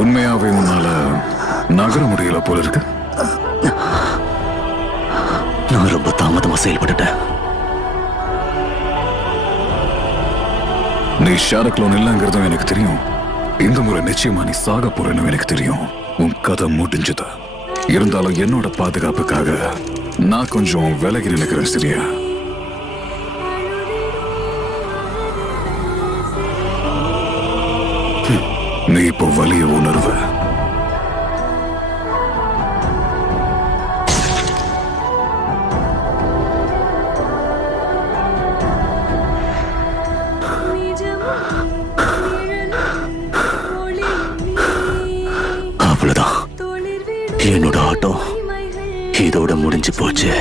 உண்மையாவே உன்னால நகர முடியல போல இருக்கு. நான் ரொம்ப தாமதமா செயல்பட்டுட்டேன். நீ ஷாரக்லோன் இல்லைங்கிறதும் எனக்கு தெரியும். இந்த முறை நிச்சயமா நீ சாக போறேன்னு எனக்கு தெரியும். உன் கதை முடிஞ்சது. இருந்தாலும் என்னோட பாதுகாப்புக்காக நான் கொஞ்சம் விலகி நினைக்கிறேன், சரியா? நீ இப்போ வலிய உணர்வ. அவ்வளவுதான், என்னோட ஆட்டம் இதோட முடிஞ்சு போச்சு.